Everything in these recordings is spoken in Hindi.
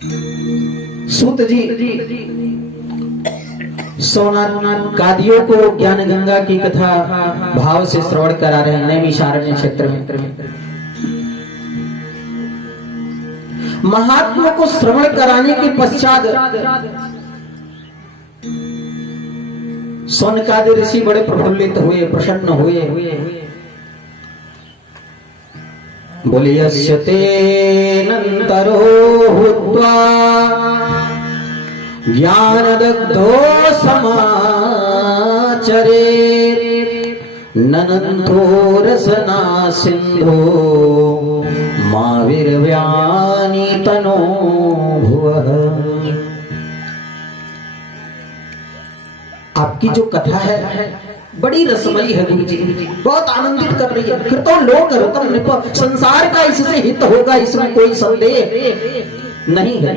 सूत जी सोमनाथ कादियों को ज्ञान गंगा की कथा भाव से श्रवण करा रहे हैं नैमिषारण्य क्षेत्र में। महात्मा को श्रवण कराने के पश्चात सौनकादि ऋषि बड़े प्रफुल्लित हुए, प्रसन्न हुए। बोले यस्य तेनन्तरो भूत्वा ज्ञानदग्धो समाचरेत् ननन्तो रसना सिन्धो माविर्व्यानि तनो भुवः। आपकी जो कथा है बड़ी रसमयी है गुरु जी, बहुत आनंदित कर रही है। फिर तो लोक रतम निप, संसार का इससे हित होगा, इसमें कोई संदेह नहीं है।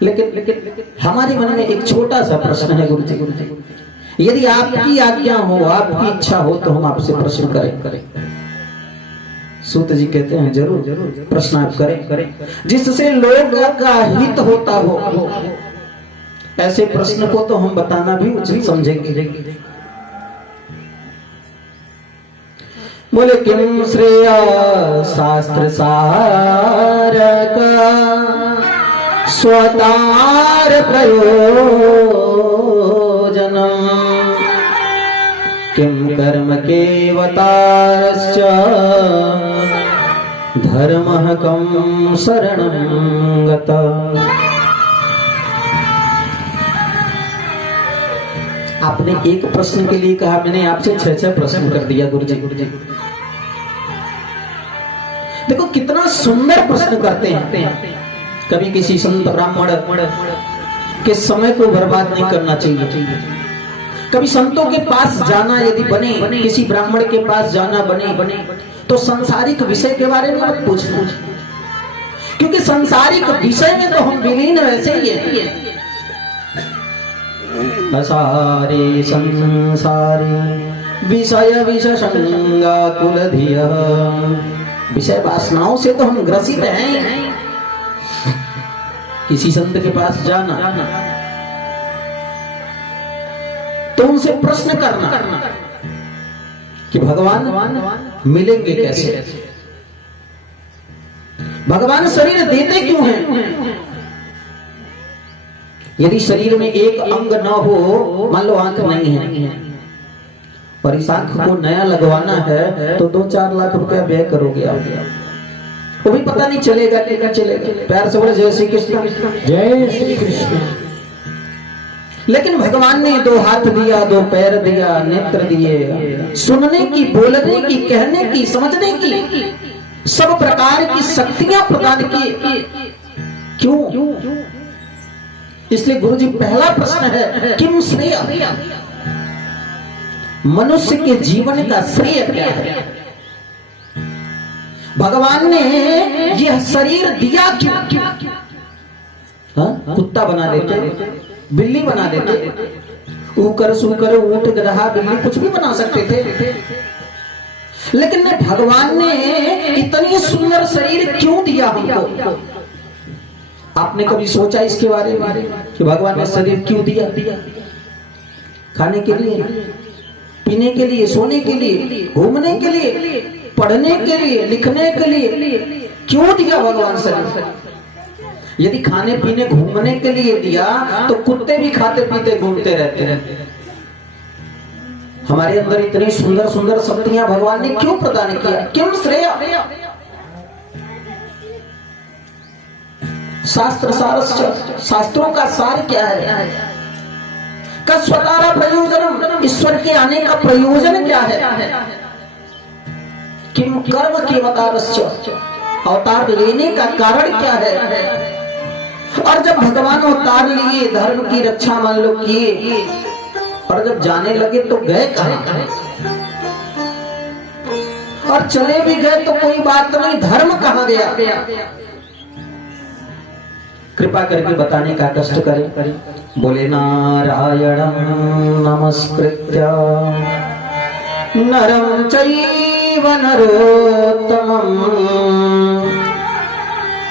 लेकिन हमारे मन में एक छोटा सा प्रश्न है गुरु जी, यदि आपकी आज्ञा हो, आपकी इच्छा हो तो हम आपसे प्रश्न करें। सूत जी कहते हैं जरूर प्रश्न आप करें, जिससे लोग का हित होता हो। ऐसे प्रश्न को तो हम बताना भी उचित समझेंगे। बोले किम श्रेय शास्त्र सारक स्वतार प्रयोजनम किम कर्म केवतारश्च धर्मः कम शरणं गता। आपने एक प्रश्न के लिए कहा, मैंने आपसे 6 प्रश्न कर दिया गुरु जी। देखो कितना सुंदर प्रश्न करते हैं। कभी किसी संत ब्राह्मण के समय को बर्बाद नहीं करना चाहिए। कभी संतों के पास जाना यदि बने, किसी ब्राह्मण के पास जाना बने तो सांसारिक विषय के बारे में मत पूछना, क्योंकि सांसारिक विषय में तो हम विलीन वैसे ही है। असारे संसारी विषय विषसंगा कुलधिया, विषय वासनाओं से तो हम ग्रसित हैं। किसी संत के पास जाना तो उनसे प्रश्न करना कि भगवान मिलेंगे कैसे, भगवान शरीर देते क्यों हैं। यदि शरीर में एक अंग न हो, मान लो आंख नहीं है और इस आंख को नया लगवाना है तो 2-4 लाख रुपया व्यय करोगे आप, वो भी पता नहीं चलेगा कि क्या चलेगा। प्यार से बोले जय श्री कृष्ण, जय श्री कृष्ण। लेकिन भगवान ने 2 हाथ दिया, 2 पैर दिया, नेत्र दिए, सुनने की, बोलने की, कहने की, समझने की, सब प्रकार की शक्तियां प्रदान की। क्यों? इसलिए गुरुजी पहला प्रश्न है किम श्रेय, मनुष्य के जीवन का श्रेय क्या है। भगवान ने यह शरीर दिया क्यों? कुत्ता बना देते, बिल्ली बना देते, ऊकर सुकर ऊंट गधा बिल्ली कुछ भी बना सकते थे, लेकिन भगवान ने इतनी सुंदर शरीर क्यों दिया हमको। आपने कभी सोचा इसके बारे में कि भगवान ने शरीर क्यों दिया? खाने के लिए, पीने के लिए, सोने के लिए, घूमने के लिए, पढ़ने के लिए, लिखने के लिए क्यों दिया भगवान शरीर? यदि खाने पीने घूमने के लिए दिया तो कुत्ते भी खाते पीते घूमते रहते हैं। हमारे अंदर इतनी सुंदर सुंदर शक्तियां भगवान ने क्यों प्रदान किया? किम श्रेय। शास्त्र सारस्य, शास्त्रों का सार क्या है? का स्वतारा प्रयोजनम, ईश्वर के आने का प्रयोजन क्या है? किम कर्म के अवतारस्य, अवतार लेने का कारण क्या है? और जब भगवान अवतार लिए, धर्म की रक्षा मान लो किए, और जब जाने लगे तो गए कहां? और चले भी गए तो कोई बात नहीं, धर्म कहां गया? कृपा करके बताने का कष्ट करें। बोले नारायणं नमस्कृत्य नरं चैव नरोत्तमं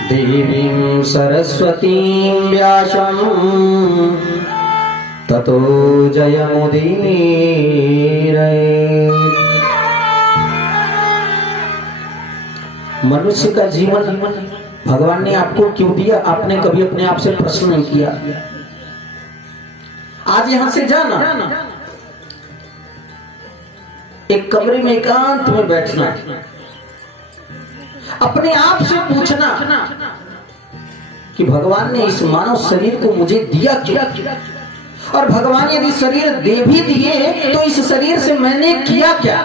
देवीं सरस्वतीं व्यासं ततो जयमुदीरयेत्। मनुष्य का जीवन भगवान ने आपको क्यों दिया? आपने कभी अपने आप से प्रश्न नहीं किया? आज यहां से जाना, एक कमरे में एकांत में बैठना, अपने आप से पूछना कि भगवान ने इस मानव शरीर को मुझे दिया क्यों? और भगवान यदि शरीर दे भी दिए तो इस शरीर से मैंने किया क्या?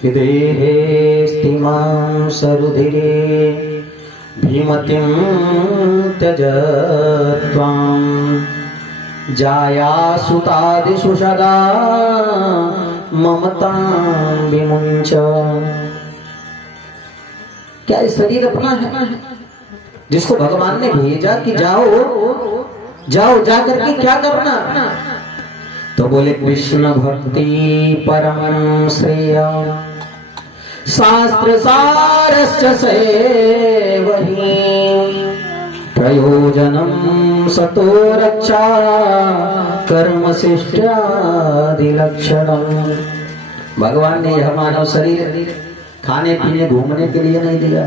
कि देहेस्तिमां सरुधिरे भीमतिं त्यजत्वां जायासुतादिषु सदा ममतां विमुञ्च। क्या ये शरीर अपना है जिसको भगवान ने भेजा कि जाओ जा करके क्या करना? तो बोले कृष्ण भक्ति परम श्रेय शास्त्र सारस्य सेवहि प्रयोजनम सतो रक्षा कर्म शिष्टादि लक्षणम। भगवान ने यह मानव शरीर खाने पीने घूमने के लिए नहीं दिया,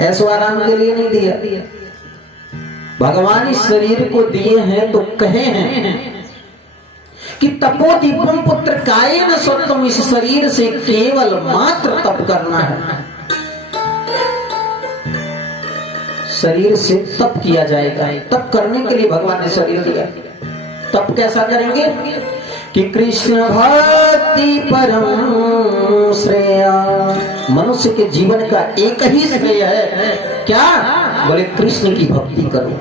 ऐसो आराम के लिए नहीं दिया। भगवान इस शरीर को दिए हैं तो कहे हैं कि तपोदीपम पुत्र कायेन सत्वम, इस शरीर से केवल मात्र तप करना है। शरीर से तप किया जाएगा। तप करने के लिए भगवान ने शरीर दिया। तप कैसा करेंगे? कि कृष्ण भक्ति परम श्रेय। मनुष्य के जीवन का एक ही श्रेय है, क्या? बोले कृष्ण की भक्ति करो।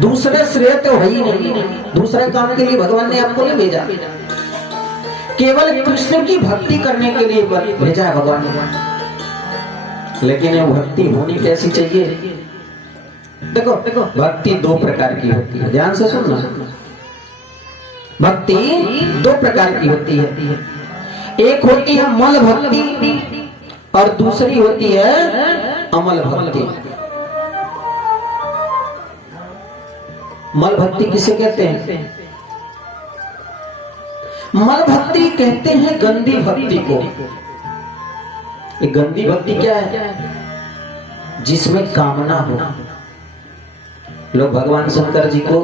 दूसरे श्रेय तो है ही नहीं। दूसरे काम के लिए भगवान ने आपको नहीं भेजा, केवल कृष्ण की भक्ति करने के लिए भेजा है भगवान ने। लेकिन ये भक्ति होनी कैसी चाहिए? देखो भक्ति दो प्रकार की होती है, ध्यान से सुनना। भक्ति दो प्रकार की होती है। एक होती है मल भक्ति और दूसरी होती है अमल भक्ति। मल भक्ति किसे कहते हैं? मल भक्ति कहते हैं गंदी भक्ति को। ये गंदी भक्ति क्या है? जिसमें कामना हो। लोग भगवान शंकर जी को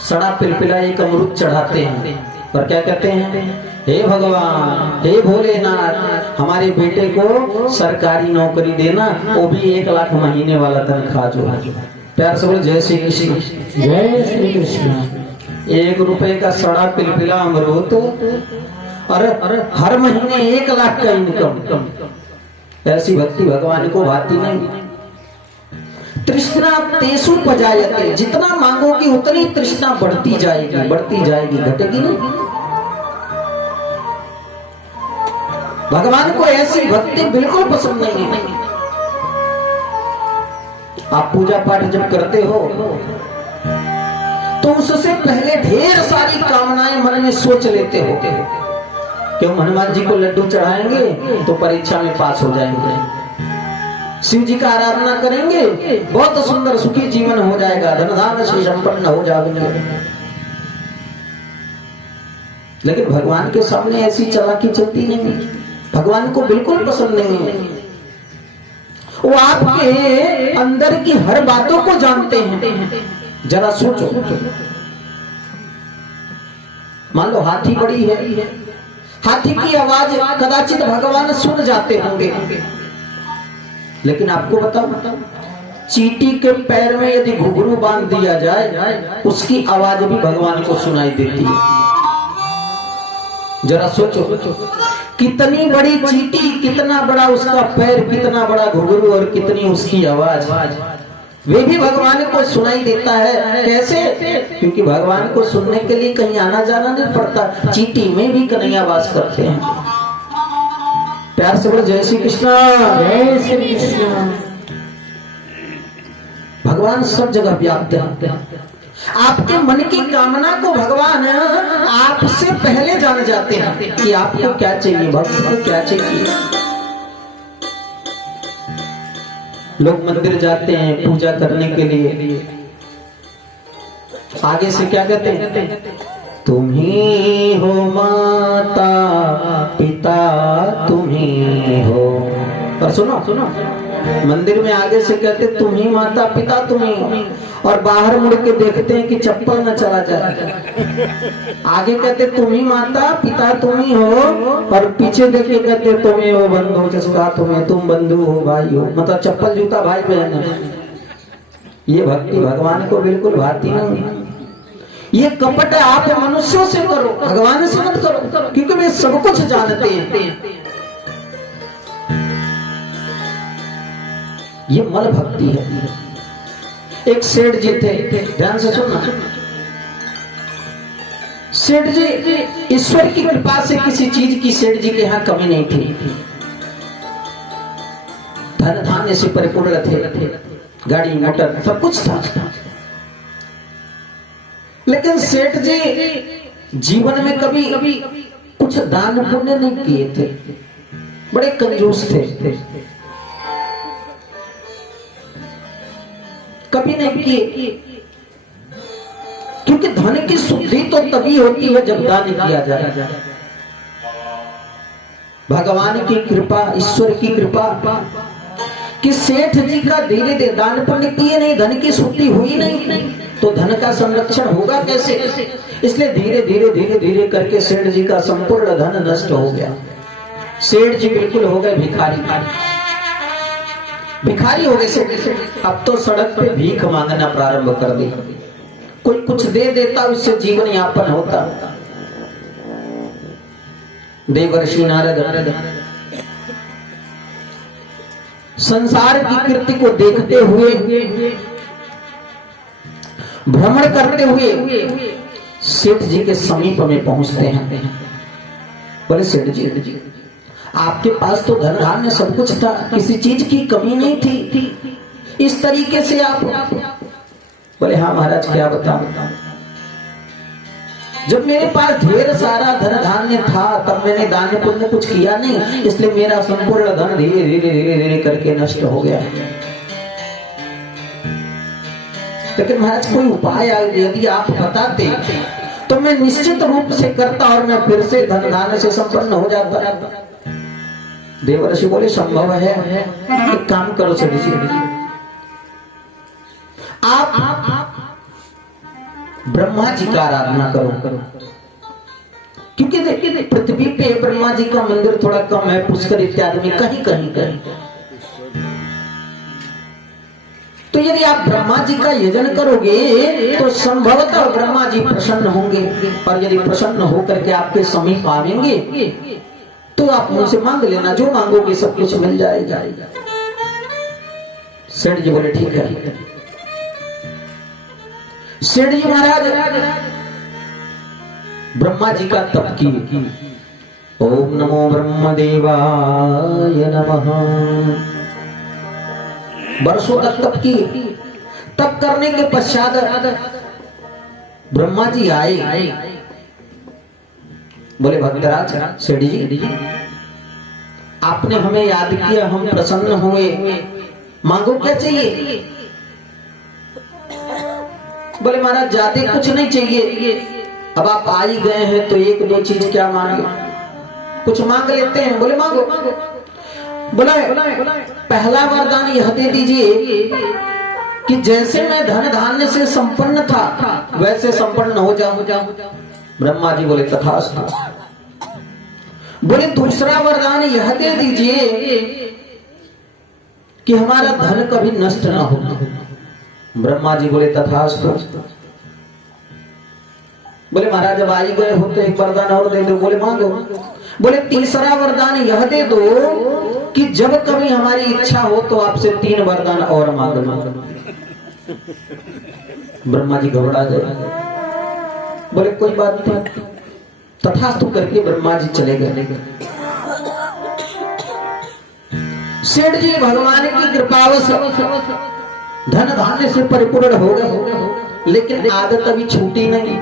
सड़ा पिलपिला एक अमृत चढ़ाते हैं और क्या कहते हैं? हे भगवान, हे भोलेनाथ, हमारे बेटे को सरकारी नौकरी देना, वो भी 1 लाख महीने वाला तनख्वाह जो है। प्यार से बोलो जय श्री कृष्ण। जय श्री कृष्ण। 1 रुपए का सड़ा पिलपिला अमृत और हर महीने 1 लाख का इनकम। ऐसी भक्ति भगवान को भाती नहीं। तृष्णा तेसु पजायते, जितना मांगोगी उतनी तृष्णा बढ़ती जाएगी, घटेगी नहीं। भगवान को ऐसी भक्ति बिल्कुल पसंद नहीं है। आप पूजा पाठ जब करते हो तो उससे पहले ढेर सारी कामनाएं मन में सोच लेते हो कि हम हनुमान जी को लड्डू चढ़ाएंगे तो परीक्षा में पास हो जाएंगे, शिव जी का आराधना करेंगे बहुत सुंदर सुखी जीवन हो जाएगा, धन धान्य से संपन्न हो जाएंगे। लेकिन भगवान के सामने ऐसी चालाकी चलती नहीं। भगवान को बिल्कुल पसंद नहीं है। वो आपके अंदर की हर बातों को जानते हैं। जरा सोचो, मान लो हाथी बड़ी है, हाथी की आवाज कदाचित भगवान सुन जाते होंगे, लेकिन आपको बताओ चींटी के पैर में यदि घुघरू बांध दिया जाए उसकी आवाज भी भगवान को सुनाई देती है। जरा सोचो, कितनी बड़ी चींटी, कितना बड़ा उसका पैर, कितना बड़ा घुघरू और कितनी उसकी आवाज, वे भी भगवान को सुनाई देता है। कैसे? क्योंकि भगवान को सुनने के लिए कहीं आना जाना नहीं पड़ता। चींटी में भी कन्हैया वास करते हैं। प्यार से बोलो जय श्री कृष्ण। जय श्री कृष्ण। भगवान सब जगह व्याप्त है। आपके मन की कामना को भगवान आपसे पहले जान जाते हैं कि आपको क्या चाहिए, भक्त को क्या चाहिए। लोग मंदिर जाते हैं पूजा करने के लिए, आगे से क्या कहते हैं? तुम ही हो माता पिता तुम ही हो। पर सुनो सुनो, मंदिर में आगे से कहते तुम ही माता पिता तुम ही हो, और बाहर मुड़ के देखते हैं कि चप्पल न चला जाए। आगे कहते तुम ही माता पिता तुम ही हो, और पीछे देख के कहते तुम ही हो बंधु जिसका तुम्हें, तुम बंधु हो भाई हो, मतलब चप्पल जूता भाई बहन है। ये भक्ति भगवान को बिल्कुल भाती नहीं। ये कपट आप मनुष्यों से करो, भगवान से मत करो, क्योंकि वे सब कुछ जानते हैं। ये मल भक्ति है। एक सेठ जी थे, ध्यान से सुनना। सेठ जी ईश्वर की कृपा से किसी चीज की सेठ जी के यहां कमी नहीं थी। धन धान्य से परिपूर्ण थे, गाड़ी मोटर सब कुछ था। लेकिन सेठ जी जीवन में कभी कुछ दान पुण्य नहीं किए थे, बड़े कंजूस थे, कभी नहीं किए। क्योंकि धन की शुद्धि तो तभी होती है जब दान किया जाए। भगवान की कृपा, ईश्वर की कृपा कि सेठ जी का धीरे धीरे दान पुण्य किए नहीं, धन की शुद्धि हुई नहीं, तो धन का संरक्षण होगा कैसे? इसलिए धीरे धीरे धीरे धीरे करके सेठ जी का संपूर्ण धन नष्ट हो गया। सेठ जी बिल्कुल हो गए भिखारी, भिखारी हो गए सेठ जी। अब तो सड़क पे भीख मांगना प्रारंभ कर दी। कोई कुछ दे देता, उससे जीवन यापन होता। देवर्षि नारद संसार की कृति को देखते हुए, भ्रमण करते हुए सेठ जी के समीप में पहुंचते हैं। बोले सेठ जी आपके पास तो धन धान्य सब कुछ था, किसी चीज की कमी नहीं थी, इस तरीके से आप? बोले हाँ महाराज क्या बताऊं, जब मेरे पास ढेर सारा धन धान्य था तब मैंने दान पुण्य कुछ किया नहीं, इसलिए मेरा संपूर्ण धन धीरे धीरे धीरे धीरे करके नष्ट हो गया। लेकिन महाराज कोई उपाय यदि आप बताते तो मैं निश्चित रूप से करता और मैं फिर से धन धान्य से संपन्न हो जाता। देवर्षि बोले संभव है, एक काम करो सेठ जी, आप ब्रह्मा जी का आराधना करो। क्योंकि देखिए पृथ्वी पे ब्रह्मा जी का मंदिर थोड़ा कम है, पुष्कर इत्यादि में कहीं कहीं कहीं। तो यदि आप ब्रह्मा जी का यजन करोगे तो संभवतः ब्रह्मा जी प्रसन्न होंगे, और यदि प्रसन्न होकर के आपके समीप आवेंगे तो आप मुझसे मांग लेना, जो मांगोगे सब कुछ मिल जाएगा। सेठ जी बोले ठीक है। सेठ जी महाराज ब्रह्मा जी का तप किए। ओम नमो ब्रह्मदेवाय नमः। वर्षों तक तप किए। तप करने के पश्चात ब्रह्मा जी आए। बोले भक्तराज सेठ जी आपने हमें याद किया, हम प्रसन्न हुए, मांगो क्या चाहिए? बोले महाराज ज्यादा कुछ नहीं चाहिए, अब आप आ ही गए हैं तो एक दो चीज क्या मांगे, कुछ मांग लेते हैं। बोले मांगो। बोला पहला वरदान यह दे दीजिए कि जैसे मैं धन धान्य से संपन्न था वैसे संपन्न हो जाऊं। ब्रह्मा जी बोले तथास्तु। बोले दूसरा वरदान यह दे दीजिए कि हमारा धन कभी नष्ट ना हो। ब्रह्मा जी बोले तथास्तु। बोले महाराज जब आई गए हो तो एक वरदान और दे दो। बोले मांगो। बोले तीसरा वरदान यह दे दो कि जब कभी हमारी इच्छा हो तो आपसे 3 वरदान और मांग लो। ब्रह्मा जी घबरा गए। बोले कोई बात नहीं, तथास्तु करके ब्रह्मा जी चले गए। सेठ जी भगवान की कृपावश धन धान्य से परिपूर्ण हो गए, लेकिन आदत अभी छूटी नहीं,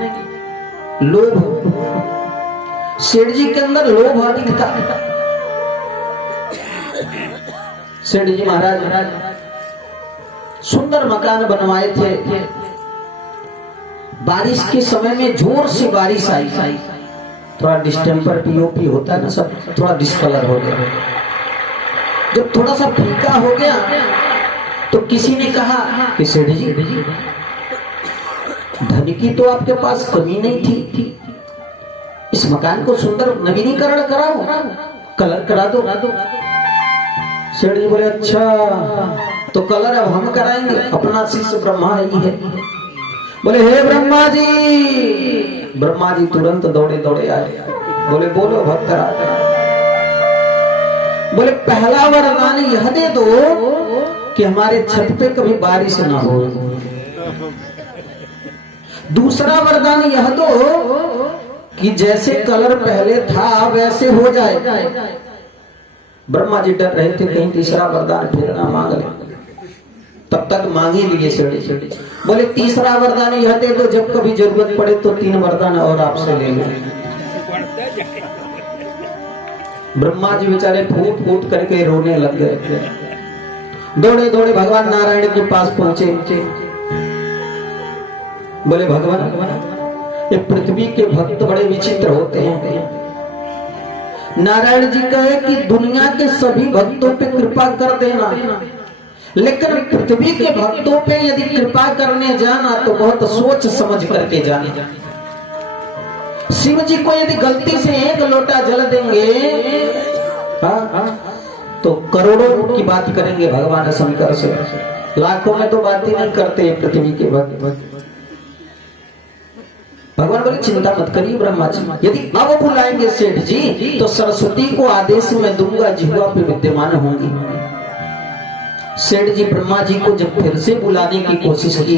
लोभ। सेठ जी के अंदर लोभ अधिक था। सेठ जी महाराज सुंदर मकान बनवाए थे। बारिश के समय में जोर से बारिश आई, थोड़ा डिस्टेम्पर पीओपी होता है ना, सब थोड़ा डिस्कलर हो गया। जब थोड़ा सा फीका हो गया तो किसी ने कहा कि सेठ जी, धन की तो आपके पास कमी नहीं थी, इस मकान को सुंदर नवीनीकरण कराओ, कलर करा दो। सेठ जी बोले अच्छा, तो कलर अब हम कराएंगे, अपना शिष्य ब्रह्मा ही है। बोले हे ब्रह्मा जी। ब्रह्मा जी तुरंत दौड़े दौड़े आए, बोले बोलो भक्तराज। बोले पहला वरदान यह दे दो कि हमारे छत पे कभी बारिश ना हो। दूसरा वरदान यह दो कि जैसे कलर पहले था वैसे हो जाए। ब्रह्मा जी डर रहे थे कहीं तीसरा वरदान फिर ना मांग ले, तब तक मांग ही लिए सेठ। बोले तीसरा वरदान यह दे दो, जब कभी जरूरत पड़े तो 3 वरदान और आपसे ले लो। ब्रह्मा जी बेचारे फूट फूट करके रोने लग गए। दौड़े दौड़े भगवान नारायण के पास पहुंचे। बोले भगवान, ये पृथ्वी के भक्त बड़े विचित्र होते हैं। नारायण जी कहे कि दुनिया के सभी भक्तों पे कृपा कर देना, लेकिन पृथ्वी के भक्तों पे यदि कृपा करने जाना तो बहुत सोच समझ करके जाना। शिव जी को यदि गलती से 1 लोटा जल देंगे तो करोड़ों की बात करेंगे भगवान शंकर से, लाखों में तो बात ही नहीं करते पृथ्वी के भक्त। भगवान बोले चिंता मत करिए ब्रह्मा जी, यदि अब बुलाएंगे सेठ जी तो सरस्वती को आदेश में दूंगा, जिह्वा पे विद्यमान होंगी। सेठ जी ब्रह्मा जी को जब फिर से बुलाने की कोशिश की,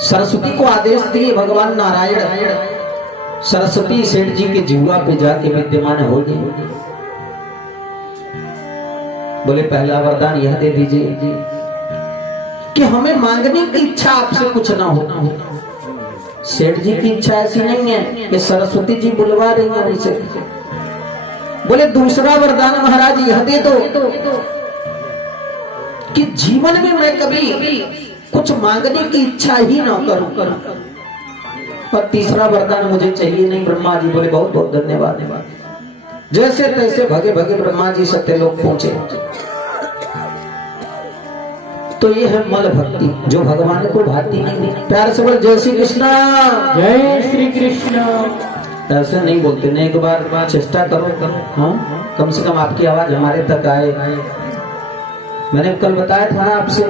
सरस्वती को आदेश दिए भगवान नारायण, सरस्वती सेठ जी के जिह्वा पे जाके विद्यमान होगी। बोले पहला वरदान यह दे दीजिए कि हमें मांगने की इच्छा आपसे कुछ ना हो। सेठ जी की इच्छा ऐसी नहीं है कि सरस्वती जी बुलवा रही है उनसे। बोले दूसरा वरदान महाराज यह दे दो कि जीवन में मैं कभी कुछ मांगने की इच्छा ही ना करूं। और तीसरा वरदान मुझे चाहिए नहीं। ब्रह्मा जी बोले बहुत बहुत धन्यवाद। जैसे तैसे भगे भगे ब्रह्मा जी सत्यलोक पहुंचे। तो ये है मल भक्ति, जो भगवान को भाती नहीं। प्यार से बोल जय श्री कृष्णा, जय श्री कृष्ण। ऐसे नहीं बोलते नहीं, एक बार चेष्टा करो। हाँ, कम से कम आपकी आवाज हमारे तक आए। मैंने कल बताया था ना आपसे